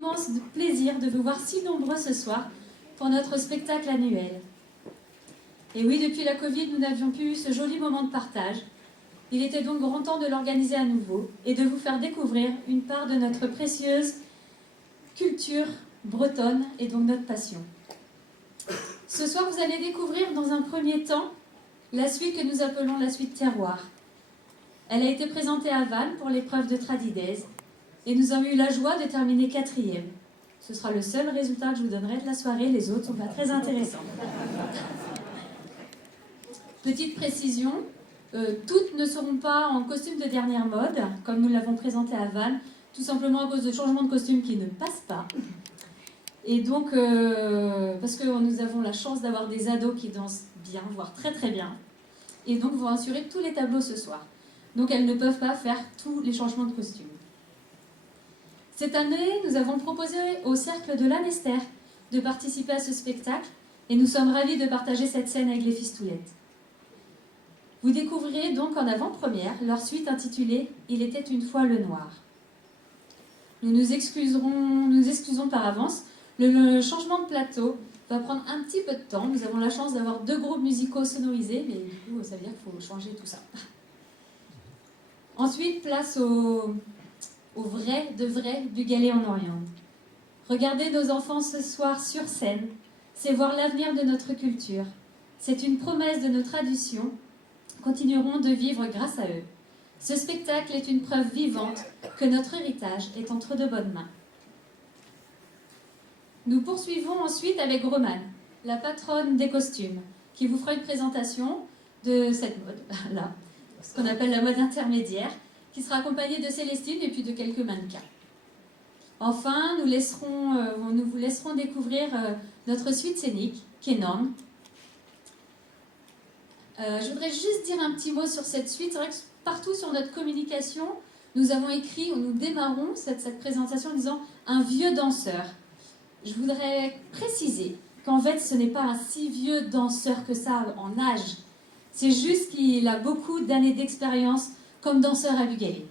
Immense plaisir de vous voir si nombreux ce soir pour notre spectacle annuel. Et oui, depuis la Covid, nous n'avions plus eu ce joli moment de partage. Il était donc grand temps de l'organiser à nouveau et de vous faire découvrir une part de notre précieuse culture bretonne et donc notre passion. Ce soir, vous allez découvrir dans un premier temps la suite que nous appelons la suite terroir. Elle a été présentée à Vannes pour l'épreuve de Tradidaise et nous avons eu la joie de terminer 4e. Ce sera le seul résultat que je vous donnerai de la soirée, les autres sont pas très intéressants. Petite précision, toutes ne seront pas en costume de dernière mode, comme nous l'avons présenté à Vannes, tout simplement à cause de changements de costume qui ne passent pas. Et donc, parce que nous avons la chance d'avoir des ados qui dansent bien, voire très très bien, et donc vont assurer tous les tableaux ce soir. Donc elles ne peuvent pas faire tous les changements de costume. Cette année, nous avons proposé au Cercle de l'Anester de participer à ce spectacle et nous sommes ravis de partager cette scène avec les Fistouillettes. Vous découvrirez donc en avant-première leur suite intitulée « Il était une fois le noir ». Nous nous excusons par avance, le changement de plateau va prendre un petit peu de temps. Nous avons la chance d'avoir 2 groupes musicaux sonorisés, mais du coup, ça veut dire qu'il faut changer tout ça. Ensuite, place au vrai de vrai du Galet en Orient. Regarder nos enfants ce soir sur scène, c'est voir l'avenir de notre culture. C'est une promesse de nos traditions, continueront de vivre grâce à eux. Ce spectacle est une preuve vivante que notre héritage est entre de bonnes mains. Nous poursuivons ensuite avec Romane, la patronne des costumes, qui vous fera une présentation de cette mode-là, ce qu'on appelle la mode intermédiaire, qui sera accompagnée de Célestine et puis de quelques mannequins. Enfin, nous vous laisserons découvrir notre suite scénique, qui est Norme. Je voudrais juste dire un petit mot sur cette suite. C'est vrai que partout sur notre communication, nous avons écrit, ou nous démarrons cette présentation en disant « un vieux danseur ». Je voudrais préciser qu'en fait, ce n'est pas un si vieux danseur que ça en âge. C'est juste qu'il a beaucoup d'années d'expérience comme danseur à Bugalet.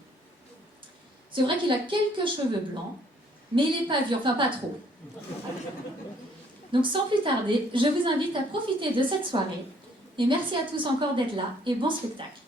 C'est vrai qu'il a quelques cheveux blancs, mais il n'est pas vieux, enfin pas trop. Donc sans plus tarder, je vous invite à profiter de cette soirée. Et merci à tous encore d'être là et bon spectacle.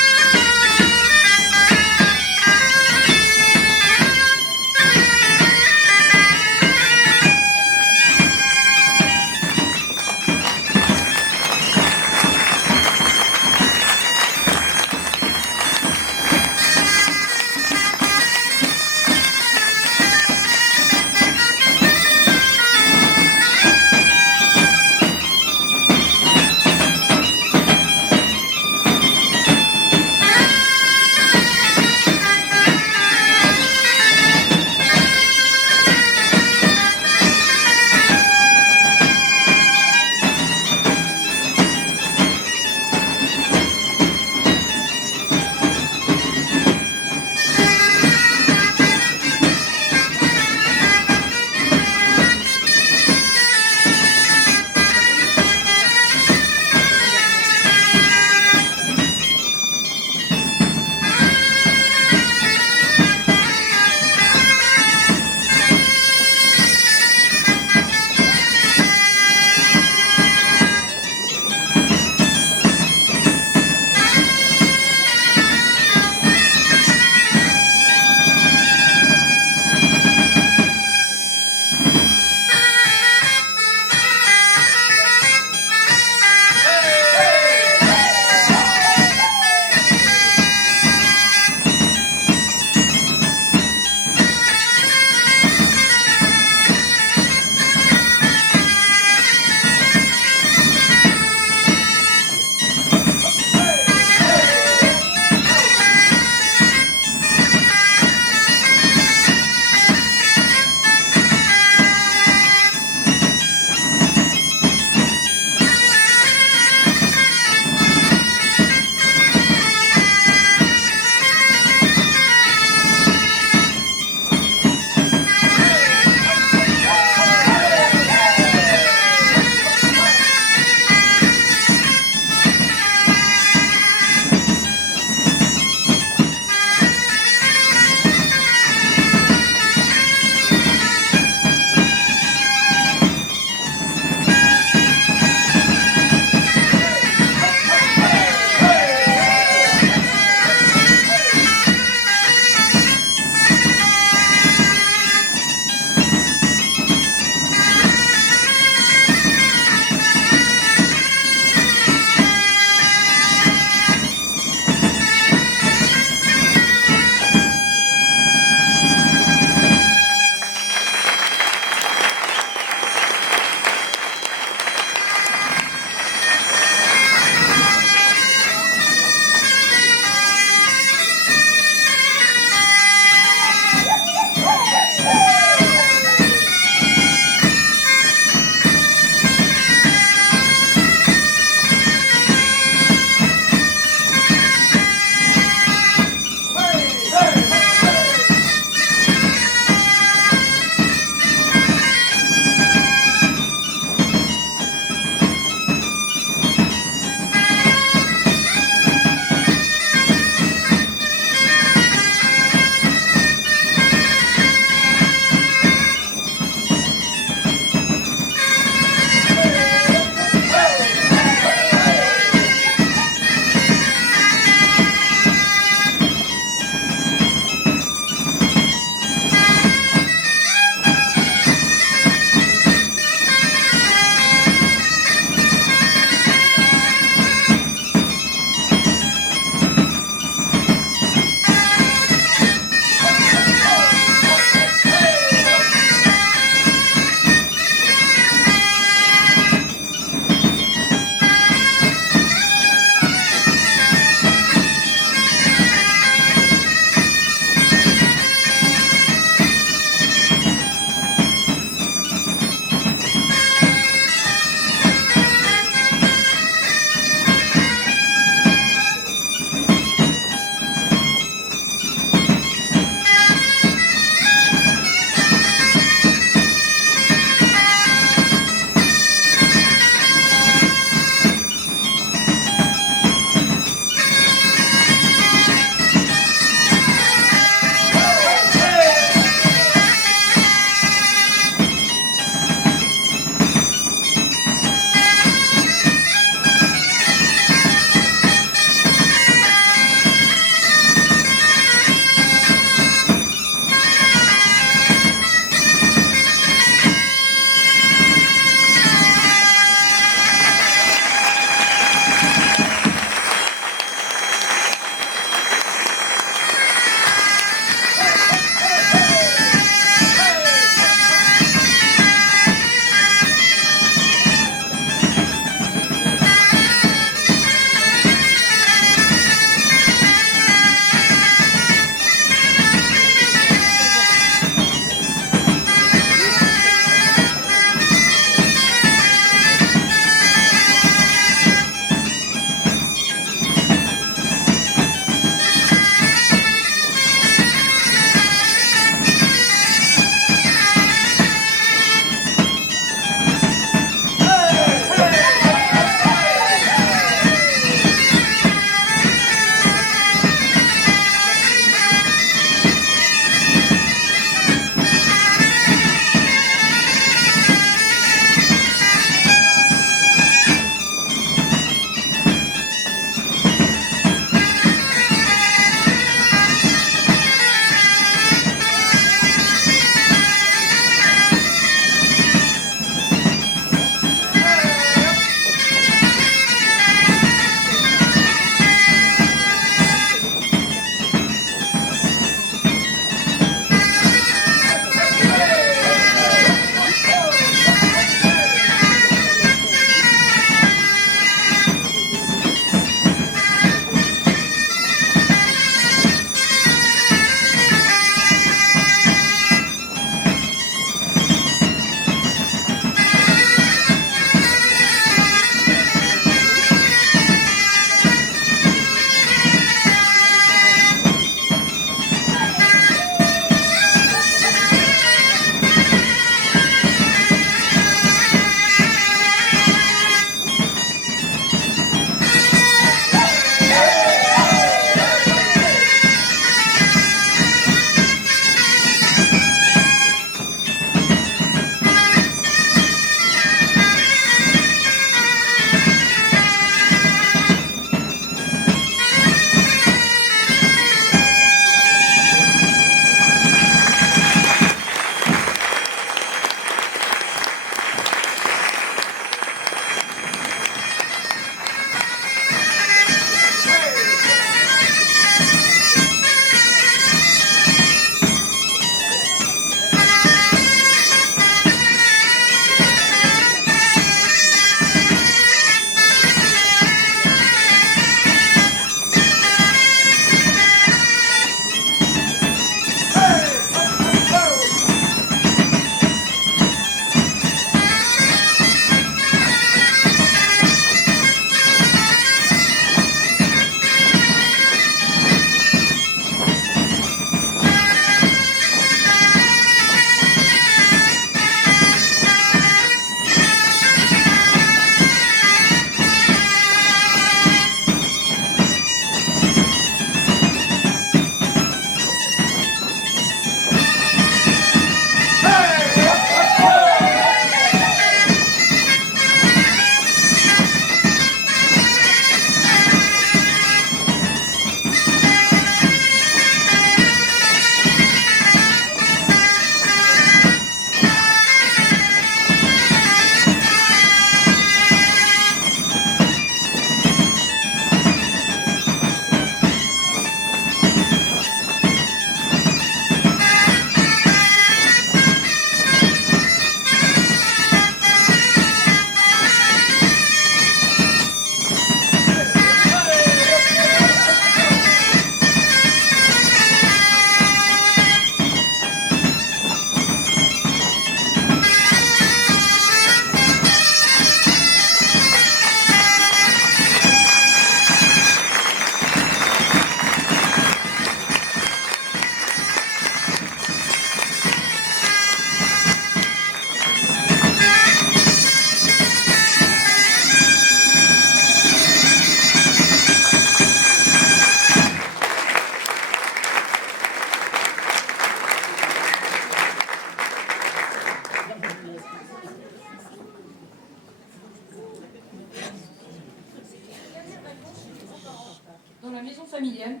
familiale,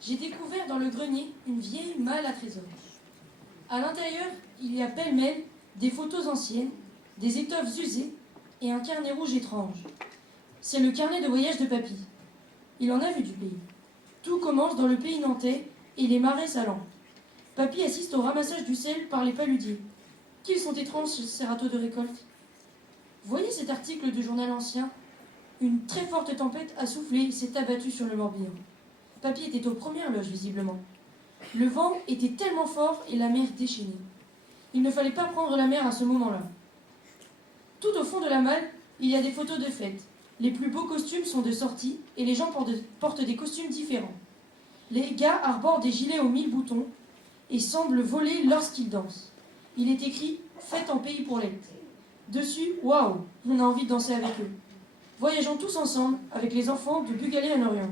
j'ai découvert dans le grenier une vieille malle à trésors. À l'intérieur, il y a pêle-mêle des photos anciennes, des étoffes usées et un carnet rouge étrange. C'est le carnet de voyage de Papy. Il en a vu du pays. Tout commence dans le pays nantais et les marais salants. Papy assiste au ramassage du sel par les paludiers. Qu'ils sont étranges ces râteaux de récolte. Voyez cet article du journal ancien. Une très forte tempête a soufflé et s'est abattue sur le Morbihan. Papy était aux premières loges, visiblement. Le vent était tellement fort et la mer déchaînée. Il ne fallait pas prendre la mer à ce moment-là. Tout au fond de la malle, il y a des photos de fête. Les plus beaux costumes sont de sortie et les gens portent des costumes différents. Les gars arborent des gilets aux 1000 boutons et semblent voler lorsqu'ils dansent. Il est écrit « Fête en pays pour l'être ». Dessus, waouh, on a envie de danser avec eux. Voyageons tous ensemble avec les enfants de Bugalé en Orient.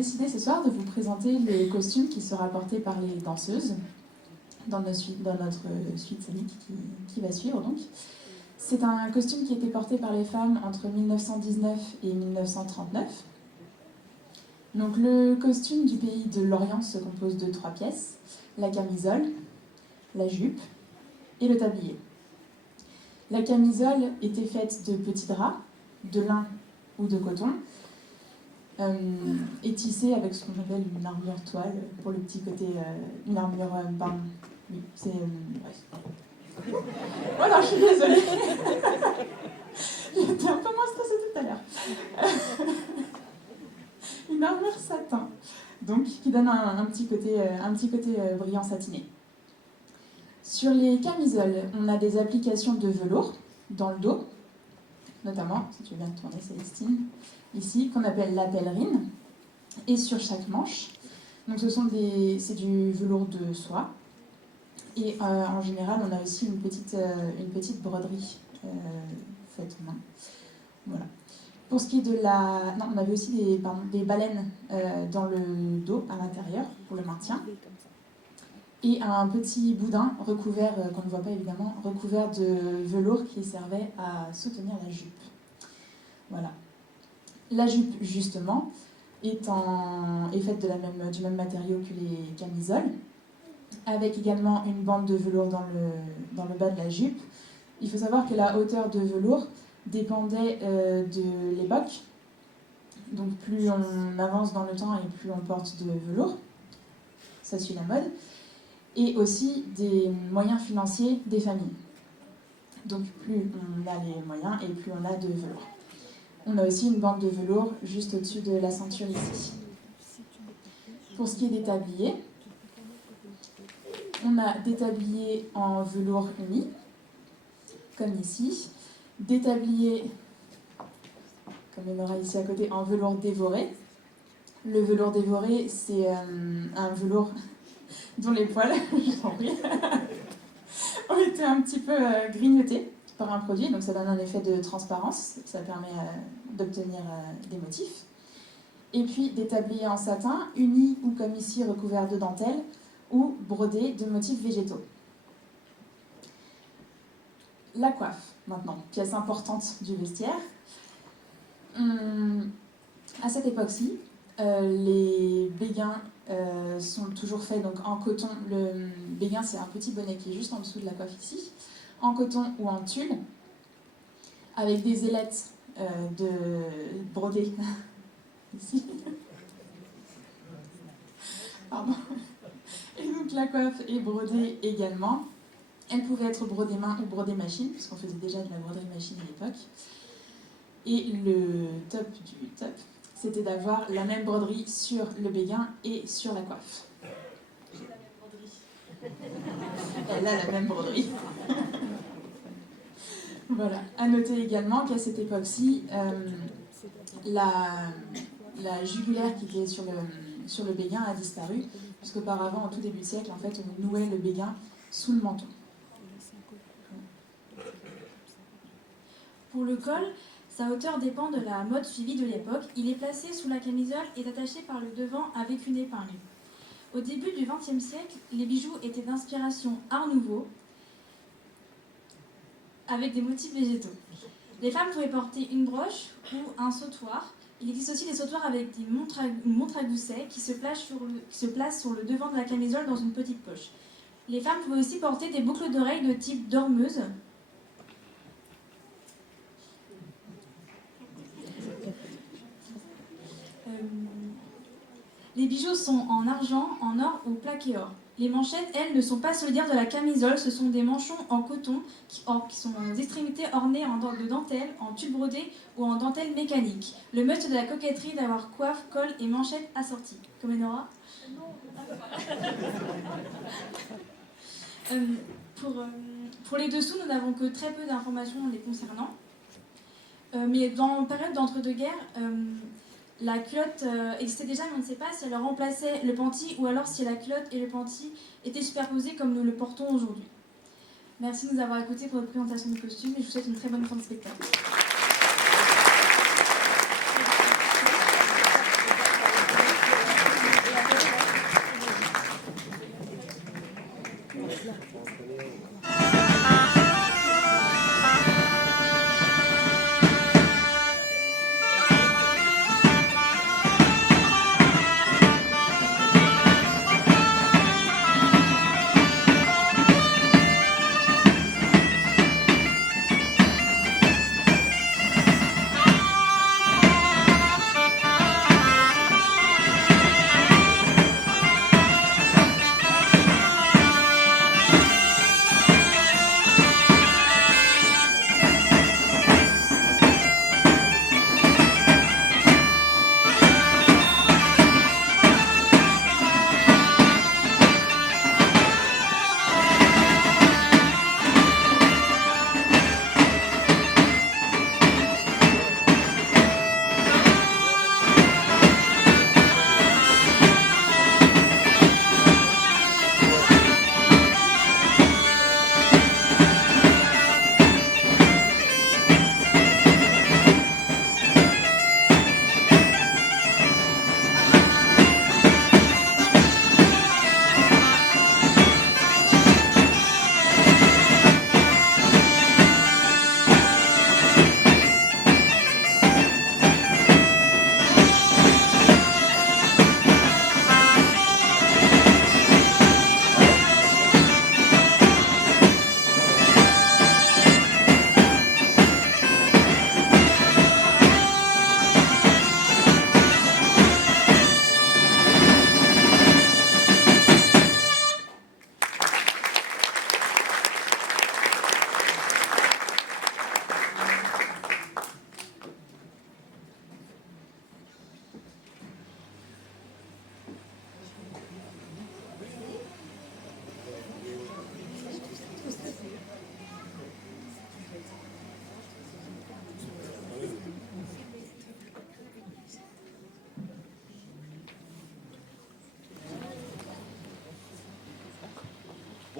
décidé ce soir de vous présenter les costumes qui sera portés par les danseuses dans notre suite scénique qui va suivre donc. C'est un costume qui a été porté par les femmes entre 1919 et 1939. Donc le costume du pays de l'Orient se compose de 3 pièces, la camisole, la jupe et le tablier. La camisole était faite de petits draps, de lin ou de coton, et tissée avec ce qu'on appelle une armure toile, pour le petit côté, une armure, pardon, oui, c'est... bref. Voilà, je suis désolée. J'étais un peu moins stressée tout à l'heure. Une armure satin, donc, qui donne un petit côté brillant satiné. Sur les camisoles, on a des applications de velours dans le dos, notamment, si tu veux bien tourner Célestine, ici, qu'on appelle la pèlerine, et sur chaque manche. Donc c'est du velours de soie, et en général, on a aussi une petite broderie faite main. Voilà. Pour ce qui est de la... Non, on avait aussi des baleines dans le dos, à l'intérieur, pour le maintien. Et un petit boudin recouvert, qu'on ne voit pas évidemment, recouvert de velours qui servait à soutenir la jupe. Voilà. La jupe, justement, est faite du même matériau que les camisoles, avec également une bande de velours dans le bas de la jupe. Il faut savoir que la hauteur de velours dépendait de l'époque. Donc plus on avance dans le temps et plus on porte de velours. Ça suit la mode. Et aussi des moyens financiers des familles. Donc plus on a les moyens et plus on a de velours. On a aussi une bande de velours juste au-dessus de la ceinture ici. Pour ce qui est des tabliers, on a des tabliers en velours uni, comme ici. Des tabliers, comme il y en aura ici à côté, en velours dévoré. Le velours dévoré, c'est un velours dont les poils, je t'en prie, ont été un petit peu grignotés par un produit, donc ça donne un effet de transparence, ça permet d'obtenir des motifs. Et puis des tabliers en satin, unis ou comme ici recouverts de dentelle, ou brodés de motifs végétaux. La coiffe, maintenant, pièce importante du vestiaire. À cette époque-ci, les béguins sont toujours faits donc, en coton. Le béguin, c'est un petit bonnet qui est juste en dessous de la coiffe ici, en coton ou en tulle, avec des ailettes de brodées ici. Pardon. Et donc la coiffe est brodée également. Elle pouvait être brodée main ou brodée machine, puisqu'on faisait déjà de la broderie machine à l'époque. Et le top du top, c'était d'avoir la même broderie sur le béguin et sur la coiffe. J'ai la même broderie. Elle a la même broderie. Voilà. À noter également qu'à cette époque-ci, la jugulaire qui était sur le béguin a disparu, puisqu'auparavant, au tout début de siècle, en fait, on nouait le béguin sous le menton. Pour le col, sa hauteur dépend de la mode suivie de l'époque. Il est placé sous la camisole et attaché par le devant avec une épingle. Au début du XXe siècle, les bijoux étaient d'inspiration Art Nouveau, avec des motifs végétaux. Les femmes pouvaient porter une broche ou un sautoir. Il existe aussi des sautoirs avec une montre à gousset qui se place sur le devant de la camisole dans une petite poche. Les femmes pouvaient aussi porter des boucles d'oreilles de type dormeuse. Les bijoux sont en argent, en or ou plaqué or. Les manchettes, elles, ne sont pas solidaires de la camisole, ce sont des manchons en coton qui sont aux extrémités ornées de dentelle, en tube brodé ou en dentelle mécanique. Le must de la coquetterie d'avoir coiffe, col et manchettes assorties. Comme Enora ? Pour les dessous, nous n'avons que très peu d'informations les concernant. Mais dans la période d'entre-deux-guerres, la culotte existait déjà, mais on ne sait pas si elle remplaçait le panty ou alors si la culotte et le panty étaient superposés comme nous le portons aujourd'hui. Merci de nous avoir écoutés pour notre présentation du costume et je vous souhaite une très bonne fin de spectacle.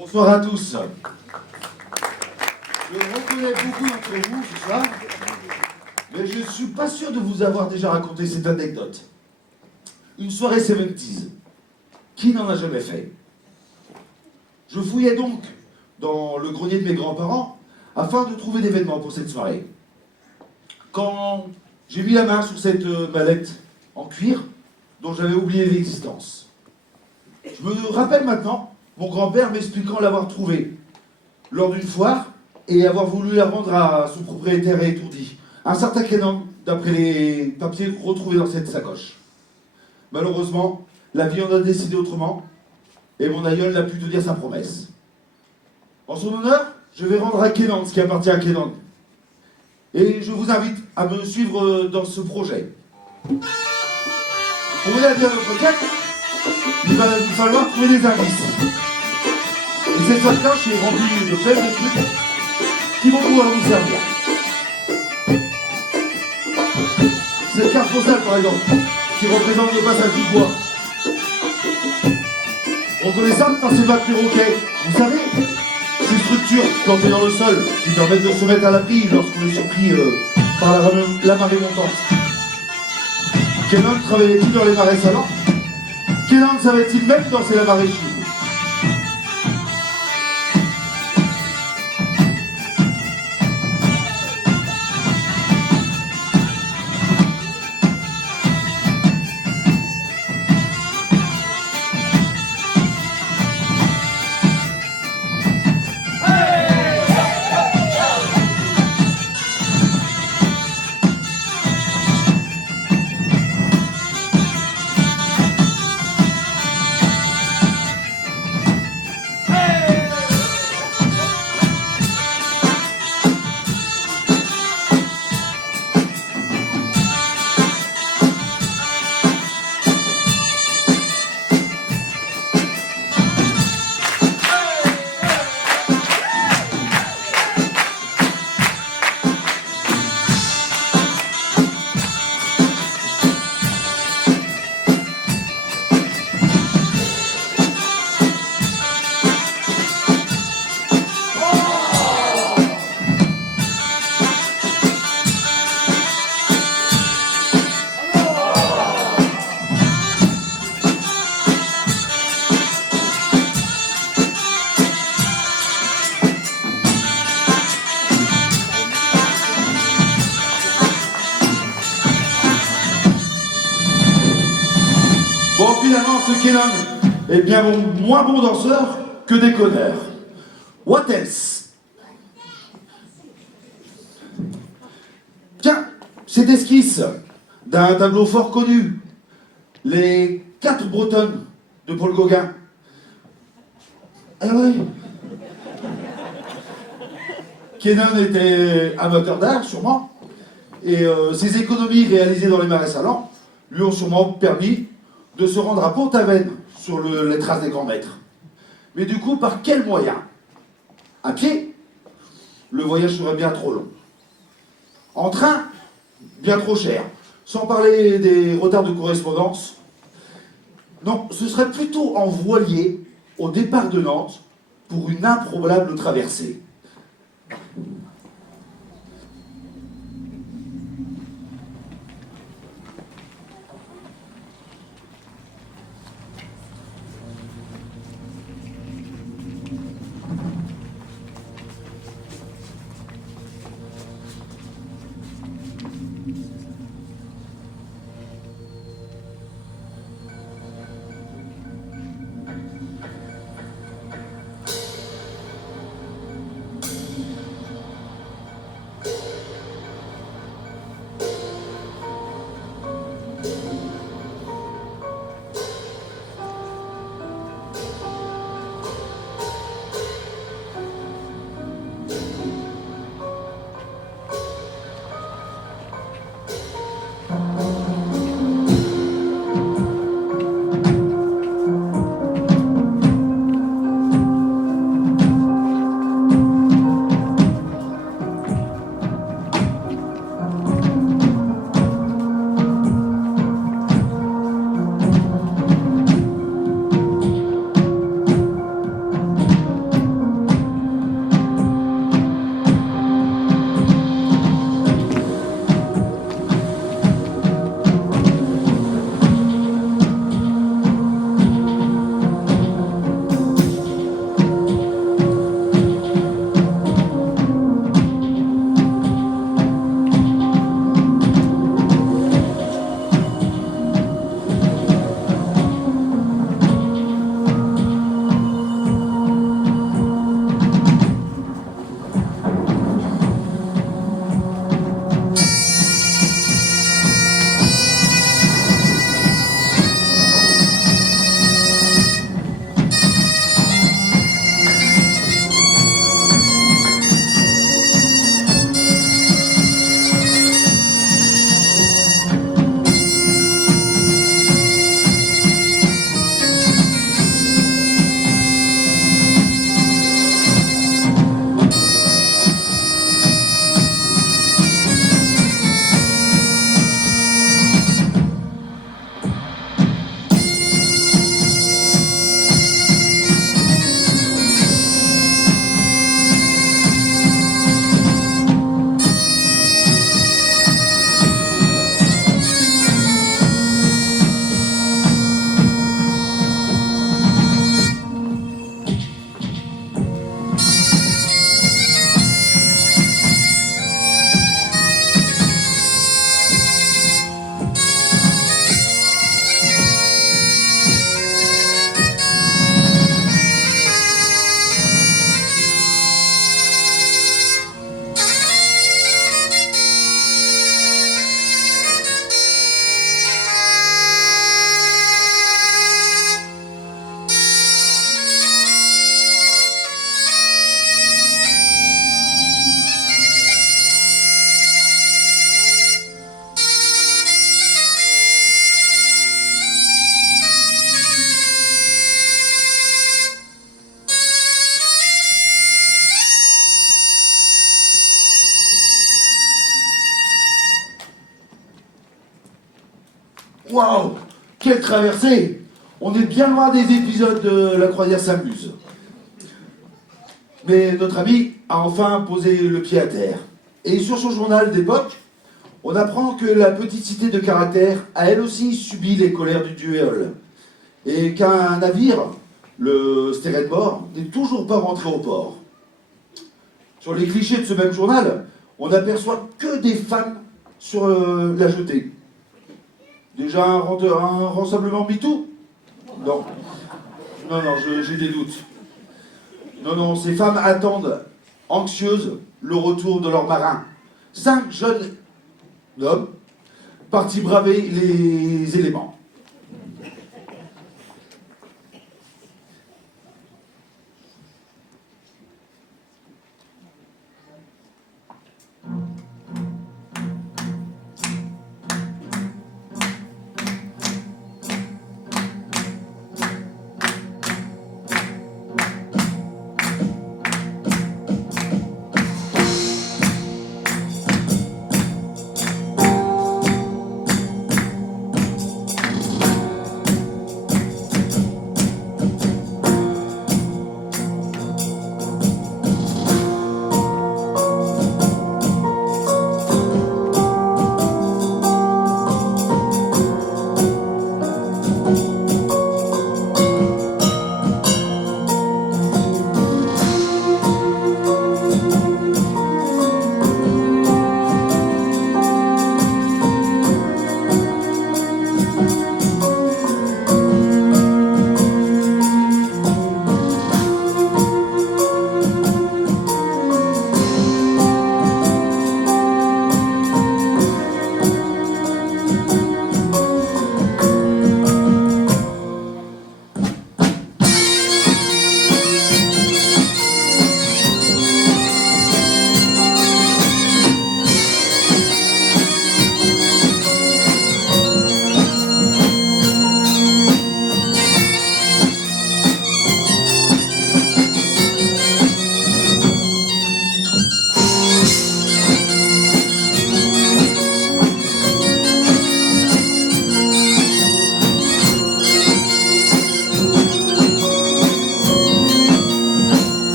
Bonsoir à tous. Je reconnais beaucoup d'entre vous ce soir, mais je ne suis pas sûr de vous avoir déjà raconté cette anecdote. Une soirée 70s. Qui n'en a jamais fait? Je fouillais donc dans le grenier de mes grands-parents afin de trouver des vêtements pour cette soirée. Quand j'ai mis la main sur cette mallette en cuir dont j'avais oublié l'existence. Je me rappelle maintenant mon grand-père m'expliquant l'avoir trouvée lors d'une foire et avoir voulu la vendre à son propriétaire étourdi, un certain Kenan, d'après les papiers retrouvés dans cette sacoche. Malheureusement, la vie en a décidé autrement et mon aïeul n'a pu tenir sa promesse. En son honneur, je vais rendre à Kenan ce qui appartient à Kenan. Et je vous invite à me suivre dans ce projet. Pour mener à bien notre quête, il va nous falloir trouver des indices. Et cette sacoche est remplie de plein de trucs qui vont pouvoir nous servir. Cette carte postale, par exemple, qui représente le passage du bois. Reconnaissable par ces bacs perroquets. Vous savez, ces structures plantées dans le sol qui permettent de se mettre à l'abri lorsqu'on est surpris par la marée montante. Kenan travaillait-il dans les marais salants? Kenan savait-il même danser la maraîchise? Bon, finalement, ce Kenan est bien moins bon danseur que déconneur. What else? Tiens, cette esquisse d'un tableau fort connu, Les 4 Bretonnes de Paul Gauguin. Ah oui. Kenan était amateur d'art, sûrement, et ses économies réalisées dans les marais salants lui ont sûrement permis de se rendre à Pont-Aven sur les traces des grands maîtres. Mais du coup, par quel moyen? À pied? Le voyage serait bien trop long. En train? Bien trop cher. Sans parler des retards de correspondance. Non, ce serait plutôt en voilier au départ de Nantes pour une improbable traversée. Waouh! Quelle traversée! On est bien loin des épisodes de La Croisière s'amuse. Mais notre ami a enfin posé le pied à terre. Et sur son journal d'époque, on apprend que la petite cité de caractère a elle aussi subi les colères du dieu Éole. Et qu'un navire, le Sterenmore, n'est toujours pas rentré au port. Sur les clichés de ce même journal, on n'aperçoit que des femmes sur la jetée. Déjà un rassemblement MeToo? Non. Non, j'ai des doutes. Non, ces femmes attendent, anxieuses, le retour de leurs marins. 5 jeunes hommes partis braver les éléments.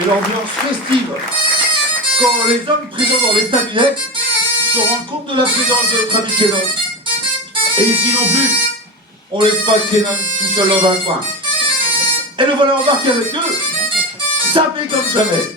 Et l'ambiance festive quand les hommes présents dans l'estaminet se rendent compte de la présence de notre ami Kénon. Et ici non plus, On laisse pas Kenan tout seul dans un coin. Et le voilà embarqué avec eux, sapé comme jamais.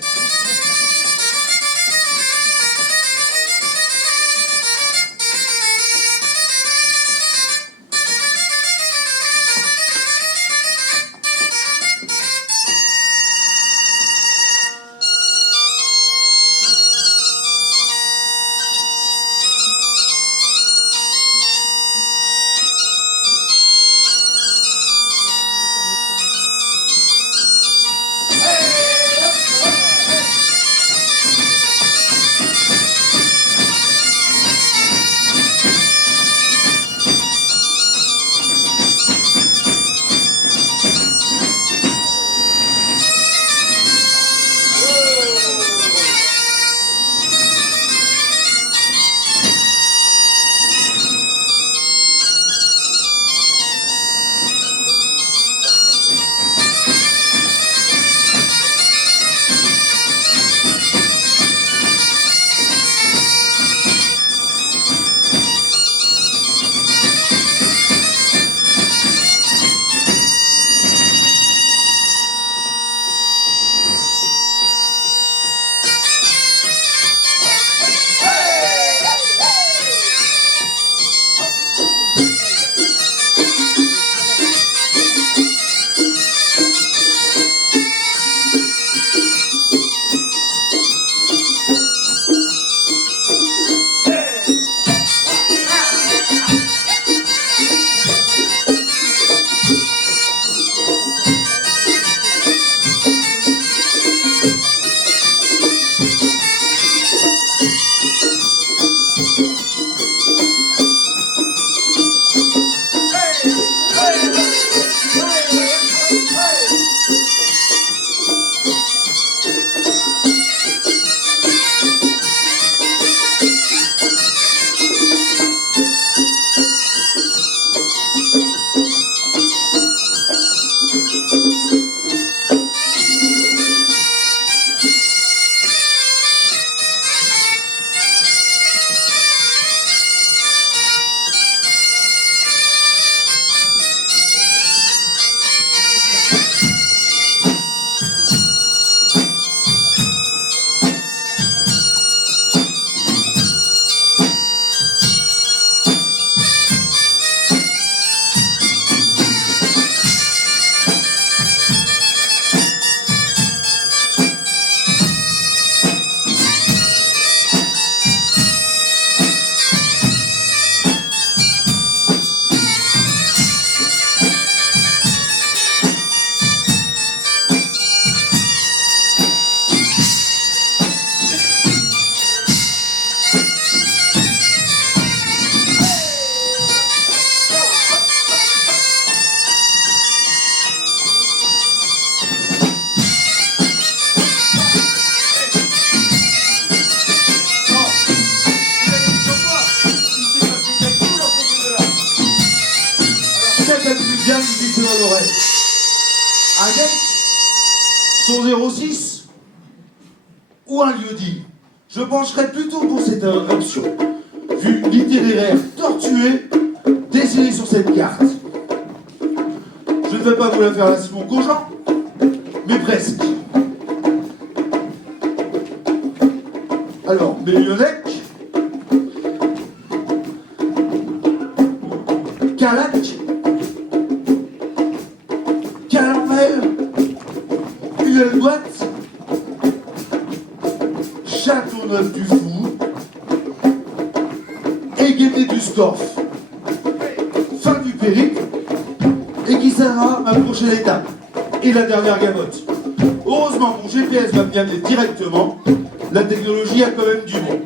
Bien me glisser dans l'oreille. Avec son 06 ou un lieu-dit, je pencherais plutôt pour cette option, vu l'itinéraire tortué dessiné sur cette carte. Je ne vais pas vous la faire à Simon Cogent, mais presque. Alors, Bélionnec, Calac, Calamel, Huelboîte, Châteauneuf-du-Fou et Guété-du-Scorff. Fin du périple, et qui sera ma prochaine étape et la dernière gamote. Heureusement, mon GPS va me amener directement. La technologie a quand même du bon.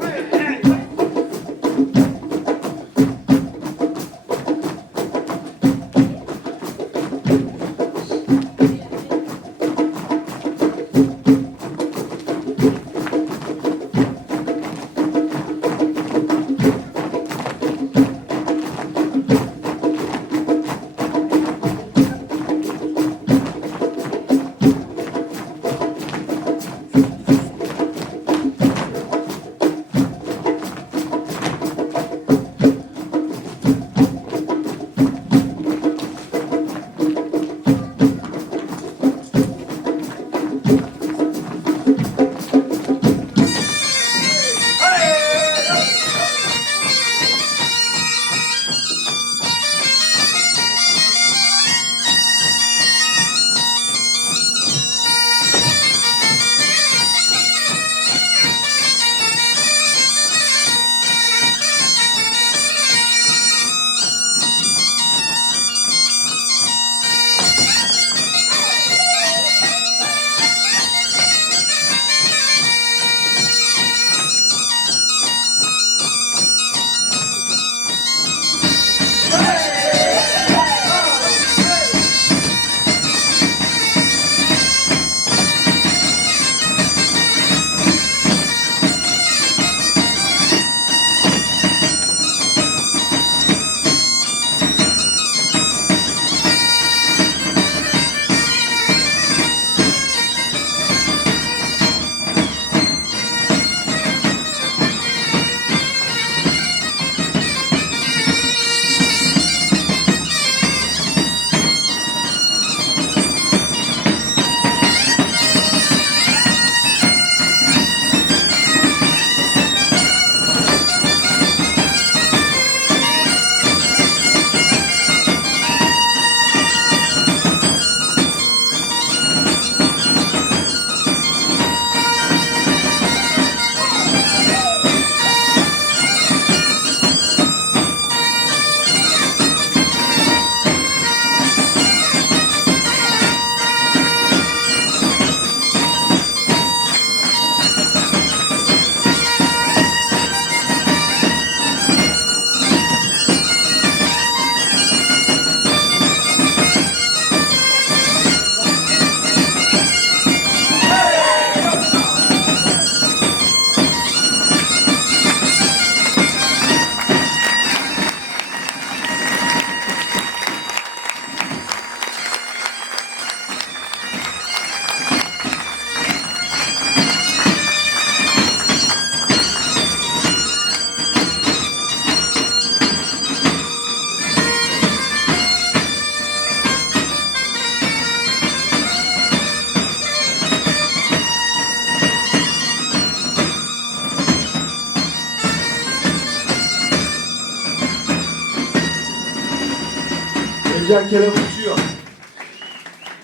bien, quelle aventure!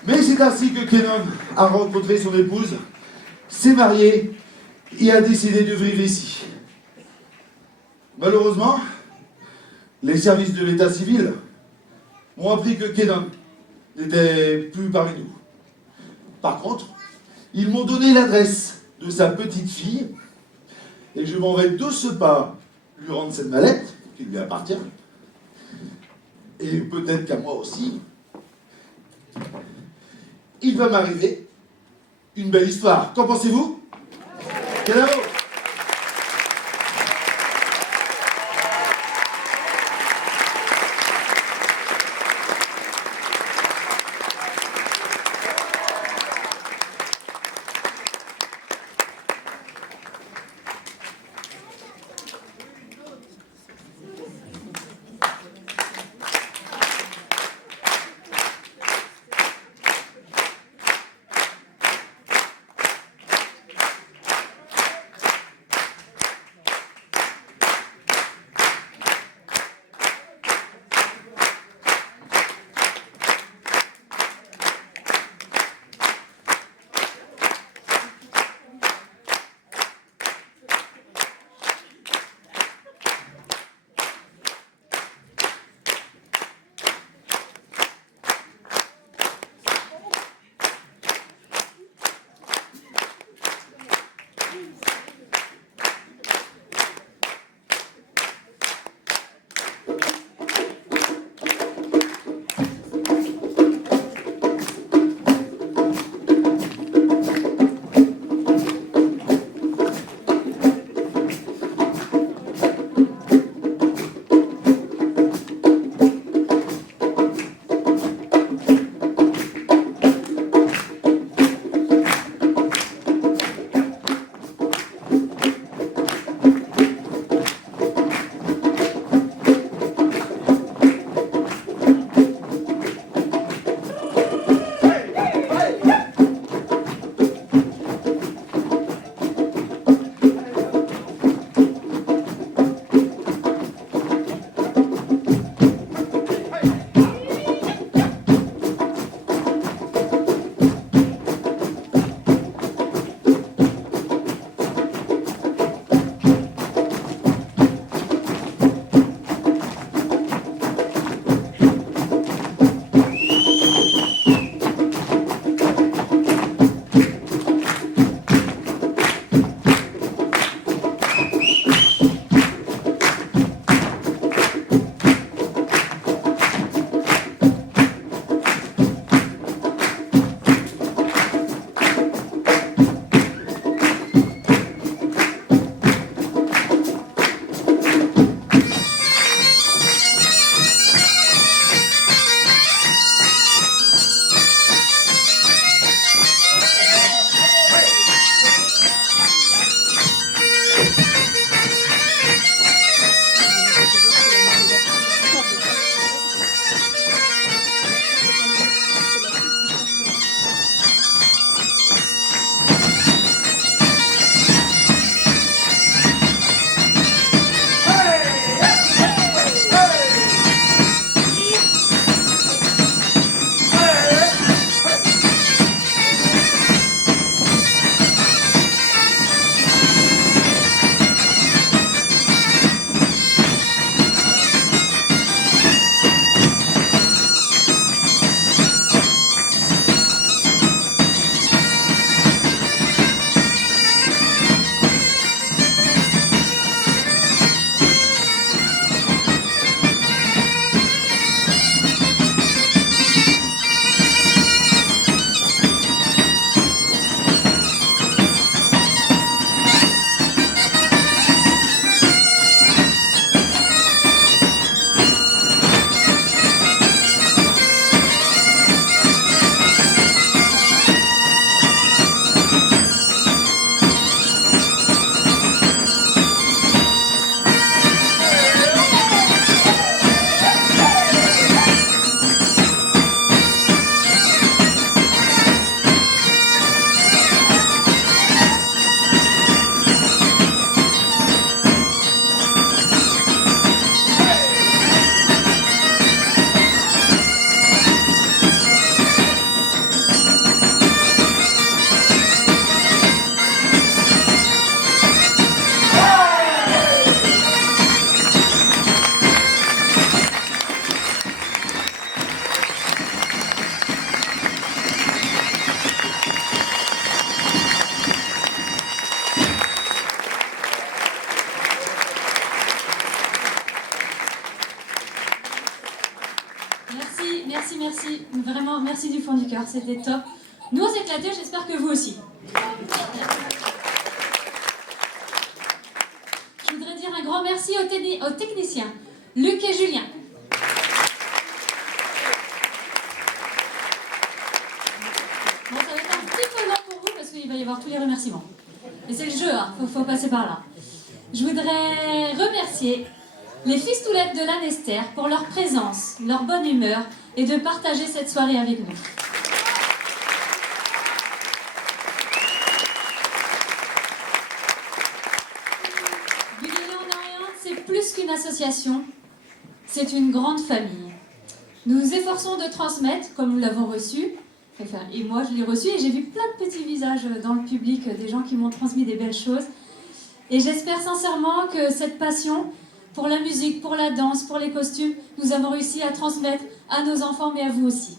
Mais c'est ainsi que Kenan a rencontré son épouse, s'est marié et a décidé de vivre ici. Malheureusement, les services de l'état civil m'ont appris que Kenan n'était plus parmi nous. Par contre, ils m'ont donné l'adresse de sa petite fille et je m'en vais de ce pas lui rendre cette mallette qui lui appartient. Et peut-être qu'à moi aussi, il va m'arriver une belle histoire. Qu'en pensez-vous? Kenavo! Merci, merci, merci. Vraiment, merci du fond du cœur. C'était top. Nous, on s'est éclatés, j'espère que vous aussi. Je voudrais dire un grand merci aux techniciens, Luc et Julien. Bon, ça va être un petit peu long pour vous parce qu'il va y avoir tous les remerciements. Et c'est le jeu, hein. Faut passer par là. Je voudrais remercier les fistoulettes de l'Anester pour leur présence, leur bonne humeur et de partager cette soirée avec nous. Bully-les-en-Orient, c'est plus qu'une association, c'est une grande famille. Nous nous efforçons de transmettre, comme nous l'avons reçu, enfin, et moi je l'ai reçu, et j'ai vu plein de petits visages dans le public, des gens qui m'ont transmis des belles choses. Et j'espère sincèrement que cette passion pour la musique, pour la danse, pour les costumes, nous avons réussi à transmettre à nos enfants, mais à vous aussi.